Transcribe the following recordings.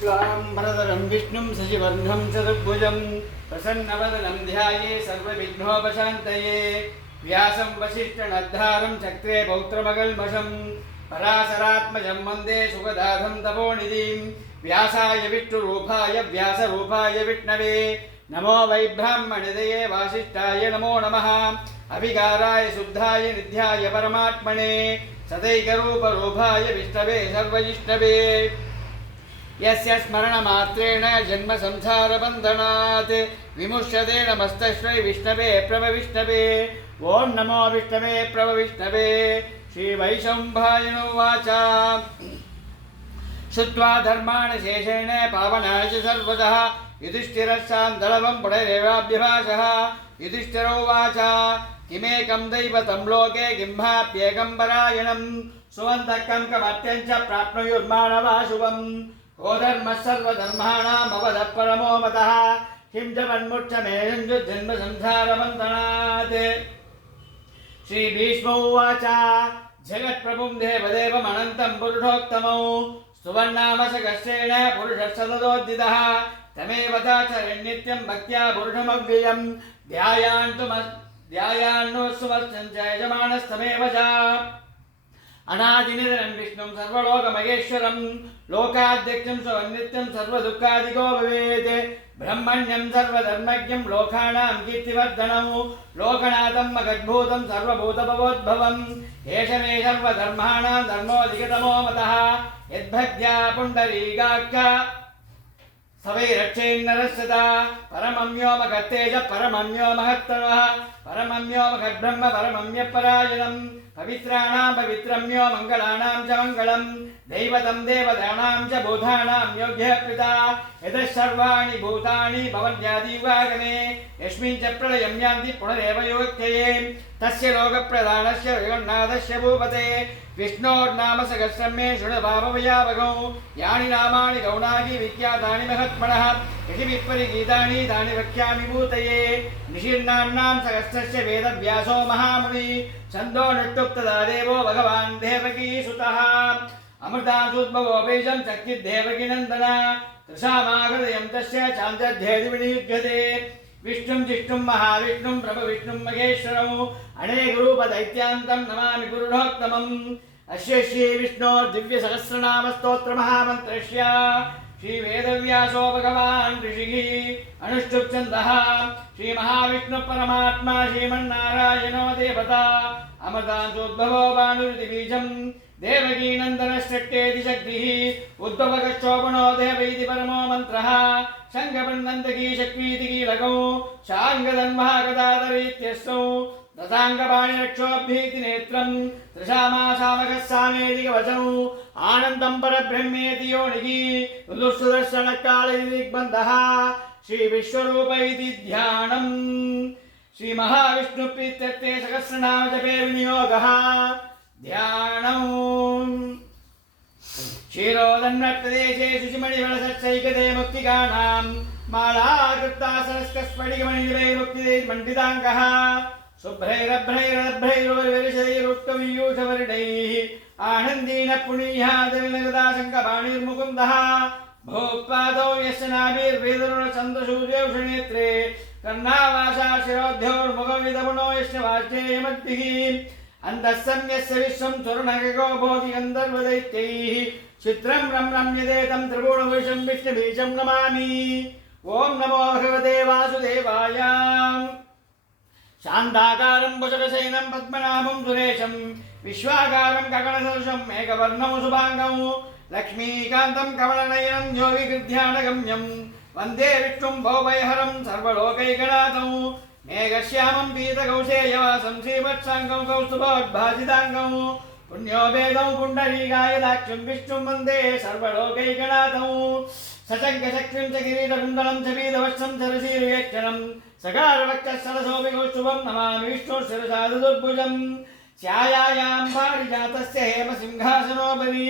शुक्लाम्बरधरं विष्णुं शशिवर्णं चतुर्भुजं प्रसन्नवदनं ध्याये सर्वविघ्नोपशान्तये व्यासं वसिष्ठनद्धारं चक्रे पौत्रमगल्मषं पराशरात्मजं वन्दे सुखदाधं तपोनिधिं व्यासाय विष्णुरूपाय व्यासरूपाय विष्णवे नमो वै ब्राह्मणदये वासिष्ठाय नमो नमः अभिकाराय शुद्धाय निध्याय परमात्मने सदैकरूपरूपाय विष्णवे सर्वजिष्णवे यस्य स्मरणमात्रेण जन्म संसारबन्धनात् विमुच्यते नमस्तस्मै विष्णवे प्रभविष्णवे ॐ नमो विष्णवे प्रभविष्णवे श्रीवैशम्पायनोवाच श्रुत्वा धर्मान् शेषेण पावनाय च सर्वतः युधिष्ठिरस्यान्दलवं पुनरेवाभ्यभाषः युधिष्ठिरोवाच किमेकं दैवतं लोके किंहाप्येकं परायणं सुवन्तकं कमत्यं च प्राप्नुयुर्मानवाशुभम् को धर्मः सर्वधर्माणाम् अवदः परमो मतः किं च मन्मुक्षमेयं जन्म संसारबन्धनात् श्रीभीष्म उवाच जगत्प्रभुं देवदेवमनन्तं पुरुषोत्तमौ सुवर्णामशकर्षेण पुरुषः सततोद्दितः तमेव ताचरन्नित्यं भक्त्या पुरुषमव्ययं ध्यायान्नुस्सुमर्चं च यजमानस्तमेव च अनादिनिधनं विष्णुं सर्वलोकमहेश्वरं लोकाध्यक्षं स्वनित्यं सर्वदुःखादिको भवेत् ब्रह्मण्यं सर्वधर्मज्ञं लोकानां कीर्तिवर्धनं लोकनाथं मगद्भूतं सर्वभूतभवोद्भवम् एष मे सर्वधर्माणां धर्मोऽधिकतमो मतः यद्भक्त्या पुण्डरीकाक्ष सवै रक्षेन्नरस्यता परमं व्योमकर्तेज परमं व्योमहत्तरः परमं व्योमकद्ब्रह्म परमं व्यपरायणं पवित्राणां पवित्रं व्यो मङ्गलानां च मङ्गलं दैवतं देवतानां च भूतानां योग्यः पिता यतः सर्वाणि भूतानि भवन्त्यादिवागमे यस्मिन् च प्रलयं यान्ति पुनरेव योक्तये तस्य लोकप्रधानस्य जगन्नाथस्य भूपते विष्णोर्नाम सहस्रं मे शृणु भाववयावगौ यानि नामानि गौणानि विख्यातानि महात्मनः यदि विपरिगीतानि तानि वक्ष्यामि भूतये निषिर्नाम्नां सहस्रस्य वेदव्यासो महामुनि छन्दो नष्टुप्तदा देवो भगवान् देवकीसुतः अमृतासुद्भवो बीजं चक्किद्देवकीनन्दन तृषामागृदयं तस्य चान्द्रध्येति विनियुध्यते विष्णुं जिष्णुं महाविष्णुं प्रभविष्णुं महेश्वरम् अनेकरूपदैत्यान्तं नमामि पुरुषोत्तमम् अस्य श्रीविष्णोर्दिव्यसहस्रनामस्तोत्रमहामन्त्रस्य श्रीवेदव्यासो भगवान् ऋषिः अनुष्टुप्छन्दः श्रीमहाविष्णुपरमात्मा श्रीमन्नारायणो देवता अमृतांशोद्भवो भानुर्दिबीजं देवकीनन्दनश्चट्टेति शक्तिः उद्भवकक्षोपणो देवैति परमो मन्त्रः शङ्खपन्नन्दकी शक्वीति कीलकौ शाङ्गधन्महागदाधरीत्यस्सौ दशाङ्गपाणिरक्षोभ्येति नेत्रं त्रिशामाशामकः सामेति कवचौ आनन्दं परब्रह्मेति योनिः दुःसुदर्शनकालेति दिग्बन्धः श्रीविश्वरूप इति ध्यानम् श्रीमहाविष्णुप्रीत्यर्थे सहस्रनाम जपे विनियोगः ध्यानम् क्षीरोदन्नप्रदेशे शुचिमणिवलसच्चैकते मुक्तिकानां मालाकृत्तासरस्कस्फटिकमणिनिलैर्मुक्तिदैर्मण्डिताङ्गः शुभ्रैरभ्रैरभ्रैर्वरिशैरुक्तवियूषवर्णैः आनन्दीन पुनीयादविनगदाशङ्कपाणिर्मुकुन्दः भोपादौ यस्य नाभिर्वेदरुणचन्द्रसूर्यौषनेत्रे कर्णावासा शिरोद्योर्मुखविदमुनो यस्य वाष्टेयमद्भिः अन्तःसंयस्य विश्वं सुवर्णगो भोति गन्धर्वदैत्यैः चित्रं रम्यदेतं त्रिभुवनविशं विष्णुबीजं नमामि ॐ नमो भगवते वासुदेवाय शान्ताकारं भुजगशयनं पद्मनाभं सुरेशं विश्वाकारं गगनसदृशं मेघवर्णं शुभाङ्गं लक्ष्मीकान्तं कमलनयनं योगिकृध्यानगम्यं वन्दे विष्णुं भवभयहरं सर्वलोकैकनाथं मेघश्यामं पीतकौशेयवासं श्रीवत्साङ्गं कौस्तुभोद्भासिताङ्गं पुण्यो वेदं पुण्डरीकायदाक्षं विष्णुं वन्दे सर्वलोकैकनाथं सचङ्कचक्रिं च किरीटकुण्डलं च पीतवक्षं सरसीर्यक्षणं सकारवक्षः कौस्तुभं नमामि विष्णुशिरसा दुर्भुजं छायायां पारिजातस्य हेमसिंहासनोपरि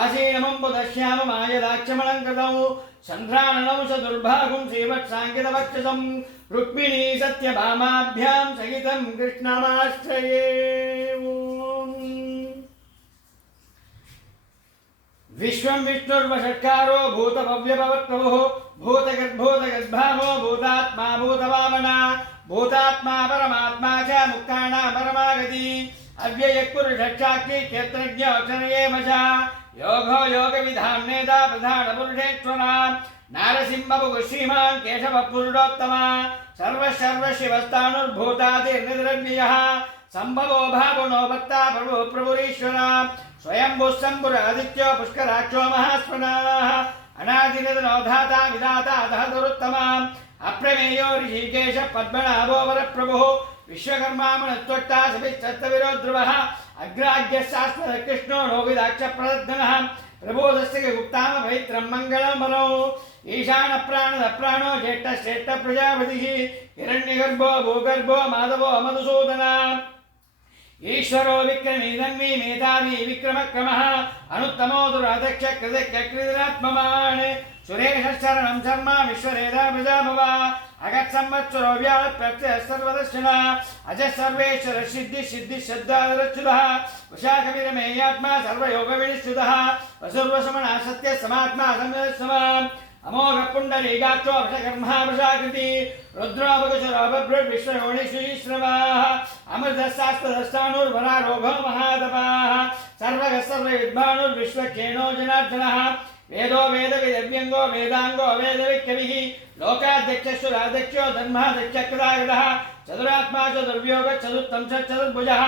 आसीनमम्बुदश्याममायदाक्षमलङ्कृतौ चन्द्राननौ च दुर्भागुं श्रीवत्साङ्कितवक्षसं रुक्मिणी सत्यभामाभ्यां सहितं कृष्णमाश्रये। विश्वं विष्णुर्वषट्कारो भूतभव्यभवत्प्रभुः भूतगर्भावो भूतात्मा भूतवामना भूतात्मा परमात्मा च मुक्तानां परमागति अव्ययपुरुषक्षाक्षी क्षेत्रज्ञ अक्षरयेव च योगो योगविधां नेता प्रधानपुरुषेश्वरा नारसिंहमुख श्रीमान् केशवपुरुषोत्तमा सर्वशिवस्तानुर्भूतादिर्निद्रव्ययः संभवो भावनो भक्ता प्रभु प्रभुरीश्वरा स्वयंभुः शम्भुरादित्यो पुष्कराक्षो महास्मनाः अनादिनिधनो धाता विधाता अधः अप्रमेयो ऋषिकेश पद्मनाभो वरप्रभुः विश्वकर्मा मनस्त्वट्टा सभिश्चत्तविरो ध्रुवः अग्राह्यः शाश्वतः कृष्णो नोविदाक्षप्रदग्नः प्रबोधस्य गुप्ताम पवित्रं मङ्गलं बलो ईशानप्राणदप्राणो ज्येष्ठश्रेष्ठप्रजापतिः हिरण्यगर्भो भूगर्भो माधवो मधुसूदना ईश्वरो विक्रमी धन्वी मेधावी विक्रमक्रमः अनुत्तमो दुराध्यक्ष कृतकृतिरात्ममान् सुरेशशरणं शर्मा विश्वरेधा प्रजाभवा अगत्संवत्सरो व्याळप्रत्ययः सर्वदर्शनः अजः सर्वेश्वर सिद्धिश्रद्धाधरच्युतः वशाकविरमेयात्मा सर्वयोगविनिश्चितः वसुर्वसमनः सत्यसमात्मा संयतसमः अमोघ पुण्डरीकाक्षो वशकर्मा वशाकृति रुद्रोपकुशरोपभृद्विश्वयोनिश्रीश्रवाः अमृतशास्त्रदस्तानुर्वरारोघो महातपाः सर्वगः सर्वविद्वानुर्विश्वक्षेणो जनार्दनः वेदो वेदविदव्यङ्गो वेदाङ्गो वेदविकविः लोकाध्यक्षुराध्यक्षो धर्माध्यक्षकृतागतः चतुरात्मा चतुर्व्योग चतुर्थं चतुर्भुजः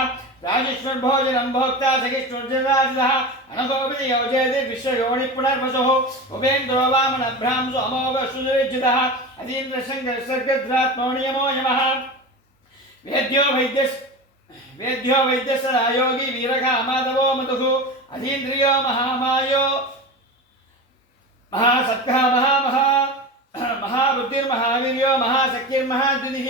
राजेश्वरभोजनं भोक्ता सखिष्णुर्जराजितः अनगोविदयोजयति विश्वयोनि पुनर्वसुः उपेन्द्रो वामनभ्रांसु अमोघ सुनिर्जितः अतीन्द्रशङ्करसर्गद्रात्मो नियमो यमः वेद्यो वैद्यः सदा योगी वीरः माधवो मधुः अतीन्द्रियो महामायो महासत्कः महाबुद्धिर्महावीर्यो महाशक्तिर्महाद्युतिः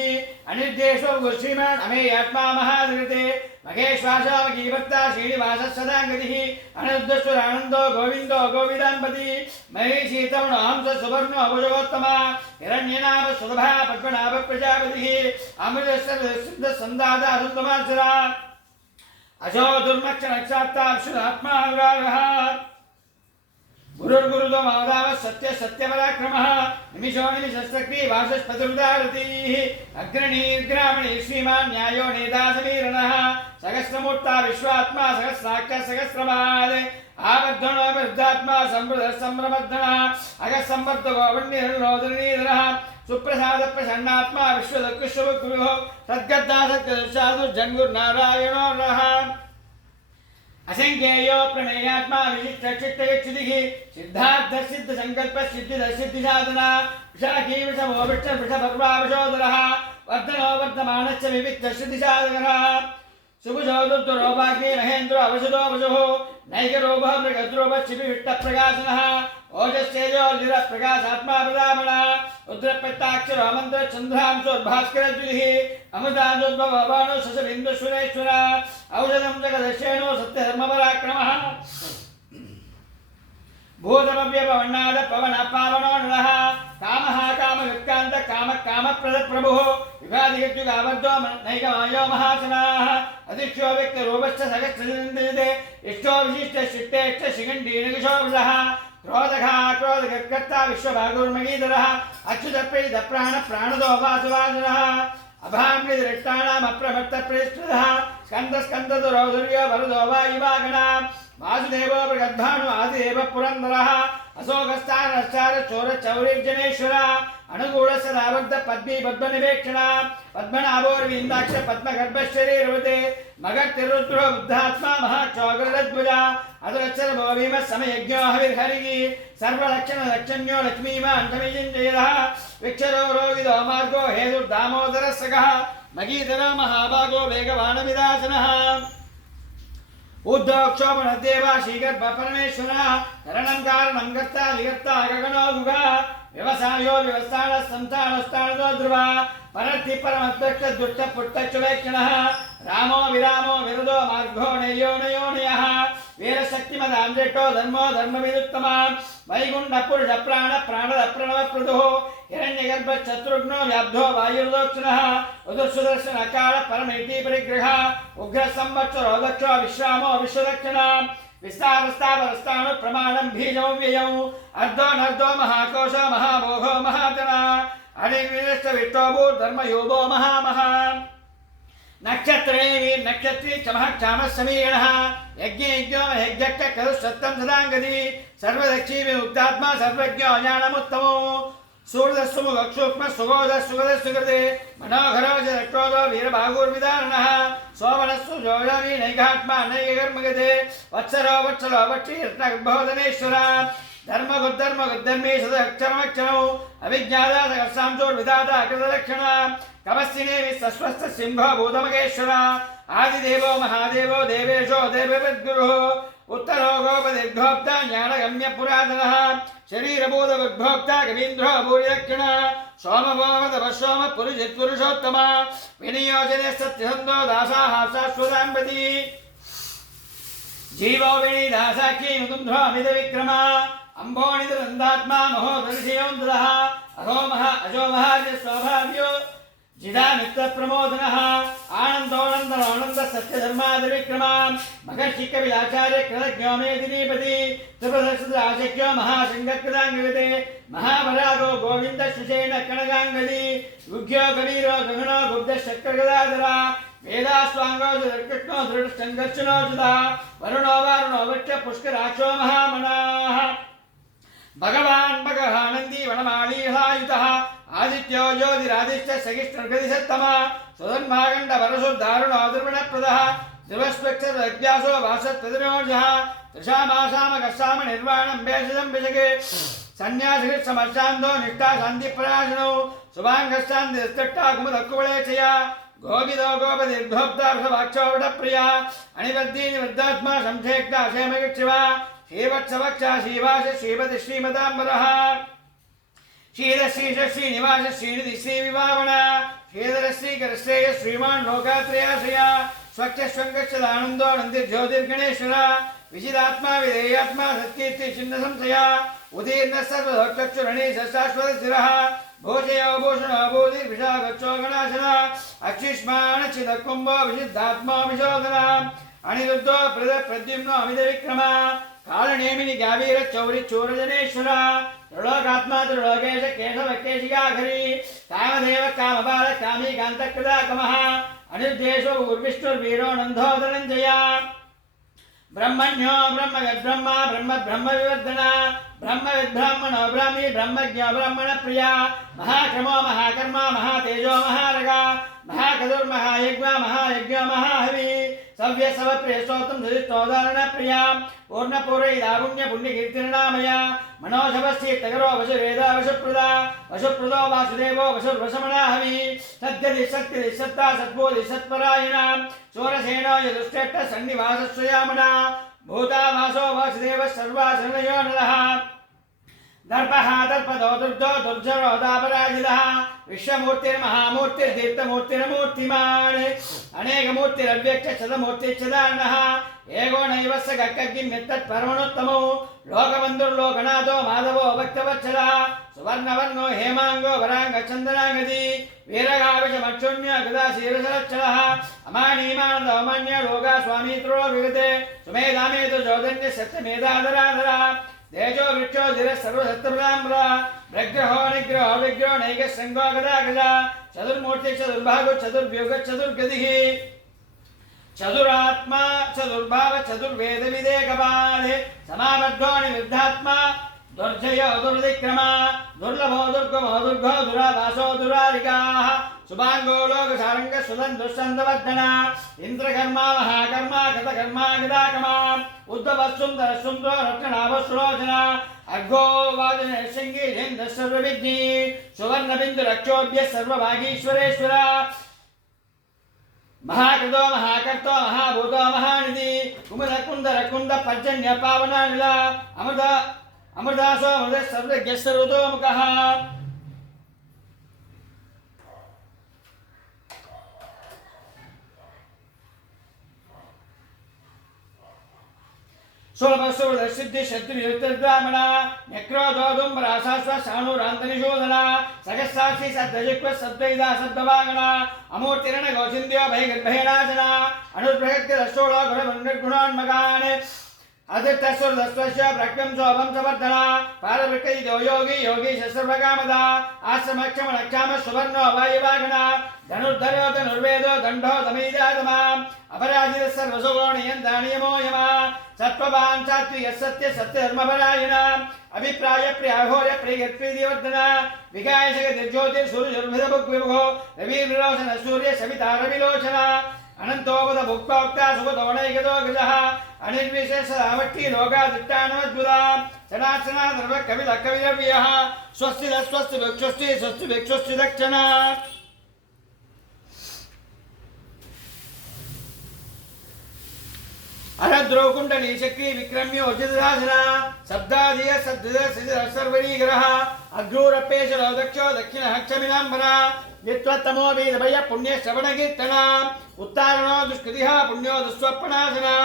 अनिर्देशो श्रीमान् अमेयात्मा महाधृते महेश्वासामकीभक्ता श्रीनिवासः सदाङ्गतिः अनिरुद्धस्वरानन्दो गोविन्दो गोविदाम्पति महेशीतमनो हंस सुवर्णो भुजगोत्तमा हिरण्यनाभ सुलभः पद्मनाभ प्रजापतिः अमृतसन्दाता सुन्दमासरा अशो दुर्मक्षनक्षात्ता विशुद्धात्मा अनुरागः गुरुर्गुरुतो माधव सत्य सत्यपराक्रमः निमिषो निमिषस्तक्री वाचस्पतिरुदारतीः अग्रणीर्ग्रामणी श्रीमान् न्यायो नेता समीरणः सहस्रमूर्ता विश्वात्मा सहस्राक्ष सहस्रपाद आवर्धनो वृद्धात्मा संवृद्धः संभ्रमर्धनः अगस्संवर्धको वह्निर्नोदनीधरः सुप्रसाद प्रसन्नात्मा विश्वदकृष्णवक्रुः तद्गद्दा सत्कर्षादुर्जन्गुर्नारायणो नरः असंख्येयो प्रणयात्मा विशिष्टचित्तगच्छुतिः सिद्धार्थ सिद्ध संकल्प सिद्धिद सिद्धि साधना विशाखी विषमो वृक्षभर्वावशोदरः वर्धनो वर्धमानश्च विविक्त सिद्धि साधकः सुभुजो रुद्रो भाग्ये महेन्द्रो अवशदो वशुः नैकरोभः मृगद्रोभः शिबिविट्टप्रकाशनः ओजस्तेजो निरप्रकाशात्मा प्रदामणः रुद्रप्रत्याक्षरो मन्त्र चन्द्रांशोर्भास्करद्युतिः अमृतानुद्भवभानु शशबिन्दुश्वरेश्वर औषधं जगदशेनो सत्यधर्मपराक्रमः भूतमव्यपवन्नाद पवन पावनो नरः कामः कामयुक्तान्त कामप्रदप्रभुः विभादिगत्युगाबद्धो नैकमायो महासनाः अधिक्षो व्यक्तरूपश्च सहस्रजिन्दते इष्टो विशिष्टशिष्टेष्ट शिखण्डीनिकुशोभुजः क्रोधः क्रोधकर्ता विश्वभागुर्मगीधरः अच्युतप्रीतप्राणदो वासुवासुरः अभाम्निदृष्टानामप्रमत्तप्रेष्ठः स्कन्दस्कन्ददुरौधुर्यो वरदो वायुवागणः वासुदेवो बृहद्भानु आदिदेव पुरन्दरः अशोकस्तारश्चार चोर चौरिर्जनेश्वरः अनुगूढसदाबद्ध पद्मी पद्मनिवेक्षण पद्मनाभोर्विन्दाक्ष पद्मगर्भशरीरवते मगतिरुद्रो बुद्धात्मा महाक्षोगरध्वज अधुरक्षर भीमः समयज्ञो हविर्हरिः सर्वलक्षणलक्षण्यो लक्ष्मीमान् समिजिञ्जयः विक्षरो रोगिदो मार्गो हेतुर्दामोदरः सखः मगीधरो महाभागो वेगवानविदासनः उद्धवक्षोभणदेवा श्रीगर्भ परमेश्वरः करणं कारणं कर्ता विकर्ता गगनो गुगः व्यवसायो व्यवस्थान संस्थानस्थानो ध्रुवा परति परमत्वक्ष दुष्ट पुट्टचुलेक्षणः रामो विरामो विरुदो मार्गो नयो नयोनयः वीरशक्तिमदांजेटो धर्मो धर्मविदुत्तमा वैकुण्ठ पुरुष प्राण प्राणद प्रणवप्रदुः हिरण्यगर्भ शत्रुघ्नो व्याब्धो वायुर्दोक्षणः उदुसुदर्शन अकाल परमेति परिग्रह उग्र संवत्सरो दक्षो विश्रामो विश्वदक्षिणा विस्तारस्तावरस्तानु प्रमाणं बीजं व्ययं अर्धो नर्धो महाकोश महाभोगो महाजना अनिर्विष्ट विष्टोभू धर्मयोगो महामहा नक्षत्रे नक्षत्री चमः क्षामः समीरणः यज्ञे यज्ञो यज्ञक्ष खलु सत्यं सदाङ्गति सर्वदक्षी विमुक्तात्मा सर्वज्ञो ज्ञानमुत्तमो सूर्यस्सुमुखक्षूक्ष्म सुगोदस्सुगदस्सुकृते मनोहरो चक्रोदो वीरबाहुर्विदारणः सोमनस्सु जोजामि नैकात्मा नैककर्मगते वत्सरो वत्सलो वक्षी रत्नगर्भोदनेश्वर धर्मगुद्धर्मगुद्धर्मे सदक्षरमक्षरौ अभिज्ञाता सकर्षांशोर्विधाता कृतलक्षण कमस्सिने विस्वस्त सिंहो भूतमगेश्वर आदिदेवो महादेवो देवेशो देवविद्गुरुः उत्तरो गोपदीर्घोक्ता ज्ञानगम्य पुरातनः शरीरबोधविद्भोक्ता कवीन्द्रो भूरिदक्षिण सोमभोमतपः पुरुषोत्तम विनियोजने सत्यसन्धो दासाः शाश्वताम्बती जीवो विनिदासाक्षी मुकुन्धो अमितविक्रमा अम्भोनिदन्दात्मा महोदर्शयोन्दः अजो महार्यस्वभाव्यो जिदामित्रप्रमोदनः आनन्दोनन्दनानन्द सत्यधर्मादिविक्रमा महर्षिकविलाचार्य कृतज्ञो मेदिनीपति त्रिपदशराशक्यो महासिंहकृताङ्गते महावरागो गोविन्द सुषेण कनगाङ्गदी गुह्यो कवीरो गगनो गुब्धशक्रगदाधरा वेदास्वाङ्गो कृष्णो दृढसङ्घर्षणोजुता वरुणो वारुणो वृक्ष पुष्कराक्षो महामनाः भगवान् भगवानन्दी वनमालीहायुतः आदित्यो ज्योतिरादिश्च सहिष्णुर्गदिशत्तमः सुधन्मागण्ड वरसुर्दारुणो दुर्गुणप्रदः दिवस्पक्षरव्यासो वासत्प्रतिरोजः त्रिषामासामकस्साम निर्वाणं भेषजं विजगे सन्न्यासिर्समर्शान्तो निष्ठा शान्तिप्रणाशनौ शुभाङ्गश्चान्तिस्तट्टा कुमुदक्कुवलेचया गोविदो गोपदीर्घोक्ता वृषवाक्षोवटप्रिया अनिबद्धि निबद्धात्मा संक्षेक्ता क्षेमयुक्षिवा श्रीवत्सवक्षा श्रीवास श्रीपति श्रीमताम्बरः श्रीरश्रीश श्रीनिवास श्रीनिधि श्रीविभावण श्रीधरश्रीकरश्रेय श्रीमान् लोकात्रयाश्रया स्वच्छस्वङ्गच्छदानन्दो नन्दिर्ज्योतिर्गणेश्वर विजितात्मा विधेयात्मा सत्कीर्ति छिन्न संशया उदीर्ण सर्वचक्षुरणी शाश्वतशिरः भूषयो भूषणो भूतिर्विशागच्छो गणाशन अक्षिष्माणचिदकुम्भो विशुद्धात्मा विशोधन अनिरुद्धो प्रद्युम्नो अमितविक्रम कालनेमिनि गावीर चौरि चूरजनेश्वर त्रिलोकात्मा त्रिलोकेश केशव केशिकाघरी कामदेव कामबाल कामी कान्तकृताकमः अनिर्देशो उर्विष्णुर्वीरो नन्दो धनञ्जय ब्रह्मण्यो ब्रह्मगद्ब्रह्मा ब्रह्म ब्रह्मविवर्धन ब्रह्मविद्ब्राह्मणो ब्राह्मी ब्रह्मज्ञो ब्रह्मणप्रिया महाक्रमो महाकर्मा महातेजो महारगा महाकदुर्महायज्ञ महायज्ञो महाहवि सव्य सवप्रिय स्तोत्रं सुजितोदाहरण प्रिया पूर्णपूर्वैदापुण्य पुण्यकीर्तिर्नामया मनोजवस्ति तगरो वशुवेदा वशुप्रदा वशुप्रदो वासुदेवो वशुर्वशमनाहवि सद्यदि शक्तिदि सत्ता सद्बोधि सत्परायणा सूरसेनो यदुष्टेष्ट सन्निवासस्वयामना भूतावासो वासुदेव सर्वासनयो नरः दर्पः दर्पदो दुर्दो दुर्जरो दापराजितः विश्वमूर्तिर्महामूर्तिर्दीप्तमूर्तिर्मूर्तिमान् अनेकमूर्तिरव्यक्तशतमूर्तिश्चदानः एको नैव स गक्किन्यत्तत्परमणुत्तमो लोकबन्धुर्लोकनाथो माधवो भक्तवत्सलः सुवर्णवर्णो हेमाङ्गो वराङ्गचन्दनागति वीरगाविषमक्षुण्य गदाशीरसरक्षलः अमानीमानन्दो अमान्य लोका स्वामीत्रो विगते सुमेधामेतु चौदन्य सत्यमेधाधराधरा तेजो वृक्षो धीर सर्वसत्तमृताम्बरा प्रग्रहो निग्रहो विग्रहो नैक संगो गदा गजा चतुर्मूर्ति चतुर्भागो चतुर्व्यूह चतुर्गतिः चतुरात्मा चतुर्भाव चतुर्वेद विदेकपाले समाबद्धो निविद्धात्मा दुर्जय दुर्दिक्रमा दुर्लभो दुर्गमो दुर्गो दुरावासो दुरारिकाः सुभांगो लोकसारंग सुदन दुष्संदवर्धन इंद्रकर्मा महाकर्मा गतकर्मा गदाकमा उद्धव सुंदर सुंदर रत्नाभस्रोचना अग्गो वाजन सिंगी हिंद सर्वविद्यि सुवर्ण बिंदु रक्षोभ्य सर्वभागीश्वरेश्वर महाकृतो महाकर्तो महाभूतो महानिधि कुमुद कुंदर कुंद पर्जन्य पावनानिल अमृतासो अमृत सर्वज्ञ सर्वतोमुखः सोलभसुर सिद्धि शत्रुयुक्तब्राह्मण न्यक्रोदोदुम्बराशाश्व शाणुरान्तनिशोधना सहस्राक्षी सद्दजिक्व सद्वैदा सद्वागण अमूर्तिरण गोचिन्द्यो भयगर्भेणाजना अनुर्बृहत्य रसोळो गुणमन्निर्गुणोन्मगान् अदृष्टस्वरदस्वस्य प्रज्ञं शोभं समर्दना पारवृकैदो योगी योगी सर्वकामदा आश्रमक्षमणक्षाम सुवर्णो वायुवागणा धनुर्धरो धनुर्वेदो दण्डो दमैदातमाम् अपराजितः सर्वसुगोणीयं दानियमो यमा सत्त्ववान् सात्विकः सत्य सत्यधर्मपरायणा अभिप्राय प्रियाघोर्य प्रियप्रीतिवर्धना विकायशक निर्ज्योतिर्सूर्यजुर्भिदभुग्विमुखो रविर्विलोचन सूर्य सविता रविलोचना अनन्तोपद भुक्तोक्ता सुखतोणैकतो गजः अनिर्विशेष सामट्टी लोकादिष्टानमद्भुता सनासना सर्व कविल कविरव्यः स्वस्ति स्वस्ति भिक्षुष्टि स्वस्ति भिक्षुष्टि दक्षिणा अरद्रोकुंडली चक्री विक्रम्यो उचितदासना शब्दादिय सद्विद सर्वरीग्रह अग्रूरपेशलो दक्षो दक्षिण क्षमिनांबरा नित्वतमो वीरभय पुण्य श्रवण कीर्तना उत्तारणो दुष्कृतिः पुण्यो दुस्वप्नाशना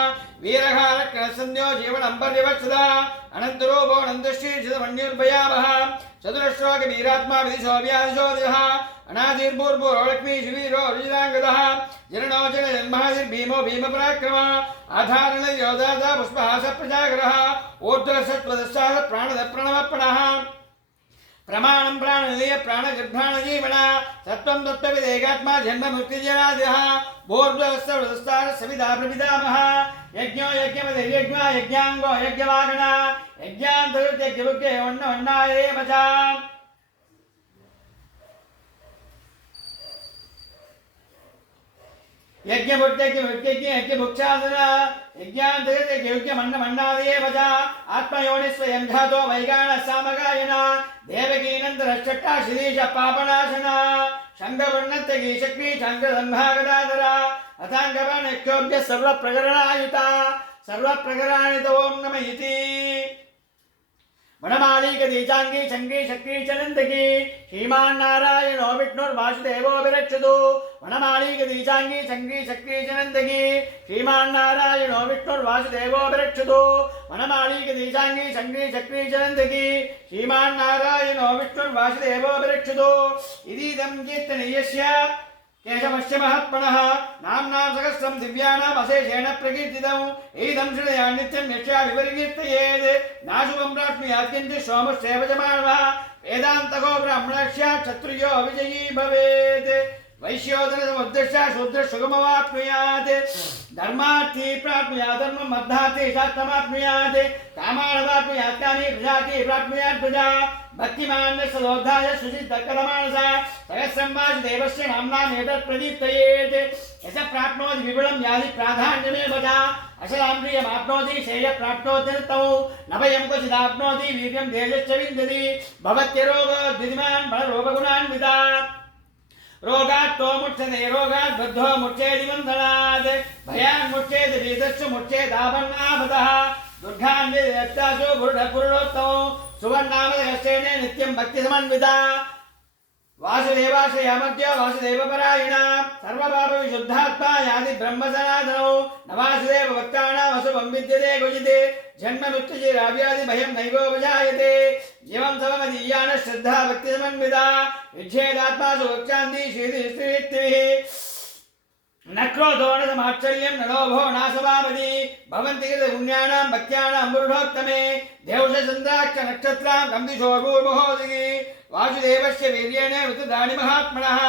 वीरः रक्षणसंध्यो जीवन अंबर्यवत्सदा अनन्तरूपो नन्दश्री चिदमन्युर्भयावः चतुरश्लोक वीरात्मा विदिशोऽव्यादिशोदिः अनादिर्भूर्भो लक्ष्मी शिवीरो रुजिराङ्गदः जरणोचन जन्मादिर्भीमो भीमपराक्रम आधारण योदादा पुष्पहास प्रजागरः ऊर्ध्वसत्त्वदस्साद प्राणद प्रणवप्रणः प्रमाणं प्राणनिलय प्राणगर्भाण जीवना सत्त्वं तत्त्वविदेकात्मा जन्म मृत्युजरादिः भूर्ध्वस्सर्वदस्तार सविता प्रपितामहः यज्ञो यज्ञमतिर्यज्ञो यज्ञाङ्गो यज्ञवागणा यज्ञान्तर्यज्ञभुक्ते वन्नवन्नायेव च यज्ञभुक्त्यज्ञभुक्त्यज्ञ यज्ञान्तर्यज्ञमन्नमन्नादेव च आत्मयोनिस्वयं जातो वैगानः सामगायना देवकीनन्दरक्षट्टा शिरीष पापनाशना शङ्खवर्णत्यगी शक्री शङ्खसंभागदाधरा अथाङ्गवानक्षोभ्य सर्वप्रकरणायुता सर्वप्रकरणायुत ॐ नमः इति वनमालीकदीचाङ्गी शङ्गी शक्री चनन्दकी श्रीमान्नारायणो विष्णुर्वासुदेवोऽभिरक्षतु वनमालीकदीचाङ्गी शङ्गी शक्री चनन्दकी श्रीमान्नारायणो विष्णुर्वासुदेवोऽभिरक्षतु वनमालीकदीचाङ्गी शङ्गी शक्री चनन्दकी श्रीमान्नारायणो विष्णुर्वासुदेवोऽभिरक्षतु इदीदं कीर्तनीयस्य केशवस्य महात्मनः नाम्नां सहस्रं दिव्यानाम् अशेषेण प्रकीर्तितम् एदं श्रृणया नित्यं यक्षा विपरिकीर्तयेत् नाशुभं प्राप्नुयात् किञ्चित् सोमश्चैव च मानवः वेदान्तको ब्राह्मणस्य क्षत्रियो विजयी भवेत् वैश्योदरसमुद्रश्च शूद्रसुगमवाप्नुयात् धर्मार्थी प्राप्नुयात् धर्मम् अर्थार्थी शास्त्रमाप्नुयात् कामानवाप्नुयात् कामी प्रजाति प्राप्नुयात् प्रजा भक्तिमान् सदोद्धाय शुचितकरमानसा सहस्रं वासुदेवस्य नाम्नाम् एतत् प्रदीप्तयेत् यश प्राप्नोति विपुलं यादि प्राधान्यमेव च अशलां प्रियमाप्नोति श्रेयः प्राप्नोति तौ न भयं क्वचिदाप्नोति वीर्यं तेजश्च विन्दति भवत्यरोगो द्विधिमान् बलरूपगुणान्विता रोगात्तो मुच्यते रोगात् बद्धो मुच्येति बन्धनात् भयान् मुच्येति भीतश्च मुच्येदापन्नापदः दुर्गान्विदेवतासु पुरुषपुरुषोत्तमो सुवर्णामदहस्तेन नित्यं भक्तिसमन्विता वासुदेवाश्रयामद्य वासुदेवपरायणा सर्वपापविशुद्धात्मा यादि ब्रह्मसनातनौ न वासुदेव भक्तानाम् अशुभं विद्यते क्वचित् जन्म मृत्युजराव्याधि भयं नैवोपजायते जीवं सममदीयान श्रद्धा भक्तिसमन्विता विच्छेदात्मासु भक्षान्ति श्रीस्त्रीः न क्रोधो न समाश्चर्यं न लोभो नाशवामति भवन्ति पुण्यानां भक्त्यानां पुरुषोत्तमे देवशचन्द्राक्ष नक्षत्रां कम्बिशो भूर्मुहोदिगी वासुदेवस्य वीर्येण वितदानि महात्मनः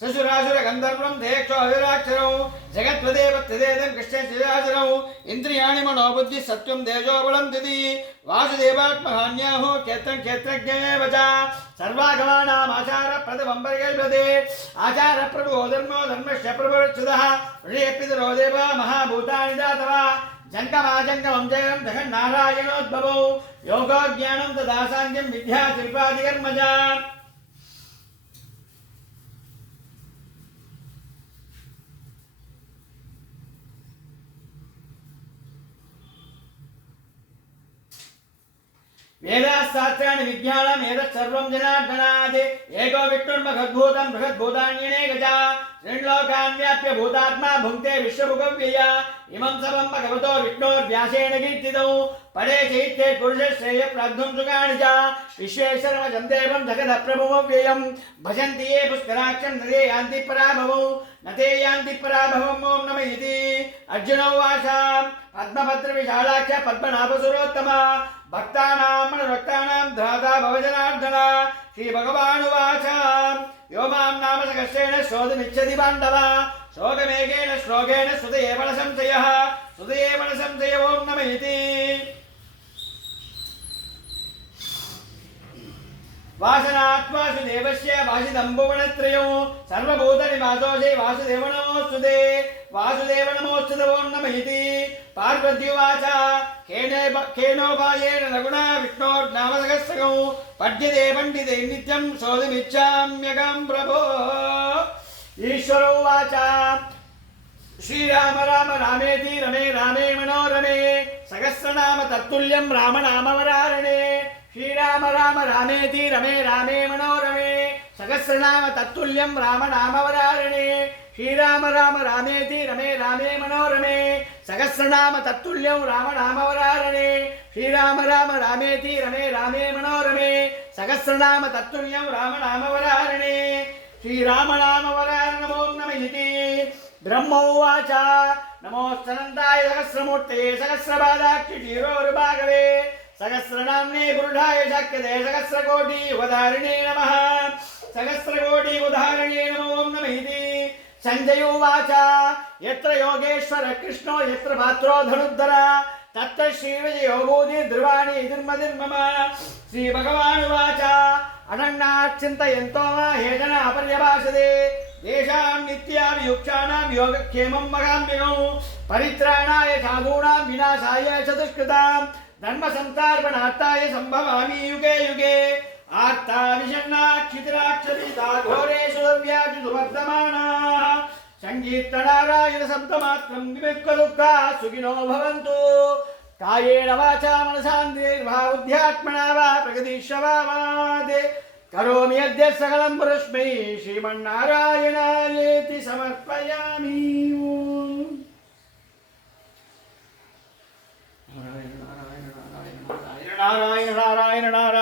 ससुरासुर गन्धर्वं देक्षो अविराक्षरौ जगत्वदेवत्यदेदं कृष्णशिरासुरौ इन्द्रियाणि मनोबुद्धि सत्त्वं तेजो बलं दिति वासुदेवात्महान्याहो क्षेत्रं क्षेत्रज्ञमेव च सर्वागमानाम् आचारप्रथमं परिकल्पते आचारप्रभुो धर्मो धर्मस्य प्रभुरक्षुतः ऋषिपितरो देव महाभूतानि दातवा जङ्गमाजङ्गमं जगं जगन्नारायणोद्भवौ योगो ज्ञानं तदा साङ्ख्यं विद्या त्रिपादिकर्मज वेदाशास्त्राणि विज्ञानम् एतत् सर्वं जनार्दनात् एको विष्णुर्महद्भूतं बृहद्भूतान्यनेक च त्रिलोकान् व्याप्य भूतात्मा भुङ्क्ते विश्वभुगव्यय इमं सर्वं भगवतो विष्णोर्व्यासेन कीर्तितौ परे चैत्ये पुरुषश्रेय प्राप्तुं सुखानि च विश्वेश्वरमजं देवं जगदप्रभुमव्ययं भजन्ति ये पुष्कराक्षं न ते यान्ति पराभवौ न ते यान्ति पराभवम् ॐ नमः इति अर्जुन उवाच पद्मभद्रविशालाक्ष पद्मनाभसुरोत्तम भक्तानां मनोभक्तानां धाता भवजनार्दन श्रीभगवानुवाच यो मां नाम सहस्रेण शोधमिच्छति पाण्डव शोकमेघेन श्लोकेन सुतये बलसंशयः सुतये बलसंशय ॐ नमः इति वासनात् वासुदेवस्य वासितं भुवनत्रयं सर्वभूतनिवासोऽसि वासुदेव नमोऽस्तुते वासुदेव नमोऽस्तुते ॐ नमः इति पार्वत्युवाच केनोपायेन रघुना विष्णोर्नामसहस्रकं पठ्यते पण्डिते नित्यं शोधमिच्छाम्यहं प्रभो ईश्वर उवाच श्रीराम राम रामेति रमे रामे मनोरमे सहस्रनाम तत्तुल्यं रामनामवरारणे श्रीराम राम रामेति रमे रामे मनोरमे सहस्रनाम तत्तुल्यं रामनामवरारणे श्रीराम राम रामेति रमे रामे मनोरमे सहस्रनाम तत्तुल्यं रामनामवरारणे श्रीराम राम रामेति रमे रामे मनोरमे सहस्रनाम तत्तुल्यं रामनामवरारणे श्रीरामनामवरारण नमो नमः इति ब्रह्म उवाच नमोऽस्तनन्ताय सहस्रमूर्तये सहस्रपादाक्षितीरोर्भागवे सहस्रनाम्ने पुरुषाय शक्यते सहस्रकोटि उदाहरणे नमः सहस्रकोटि उदाहरणे नमो नमः इति संजय उवाच यत्र योगेश्वर कृष्णो यत्र पात्रो धनुर्धर तत्र श्रीविजयो भूति ध्रुवाणि दुर्मतिर्मम श्रीभगवानुवाच अनन्नाच्चिन्तयन्तो वा हेदन अपर्यभाषते तेषां नित्याभियुक्तानां योगक्षेमं मगाम्यहं परित्राणाय साधूनां विनाशाय चतुष्कृतां धर्मसंस्थापनार्थाय सम्भवामि युगे युगे आर्ताविषण्णाक्षितिराक्षपिता घोरेषु व्याजुषु वर्तमानाः सङ्कीर्तनारायण शब्दमात्रं विमुक्तदुःखा सुखिनो भवन्तु कायेन वाचा मनसान्द्रियैर्वा बुद्ध्यात्मना वा प्रगतिश्रवामात् करोमि अद्य सकलं परस्मै श्रीमन्नारायणायेति समर्पयामि नारायण नारायण नारायण नारायण नारायण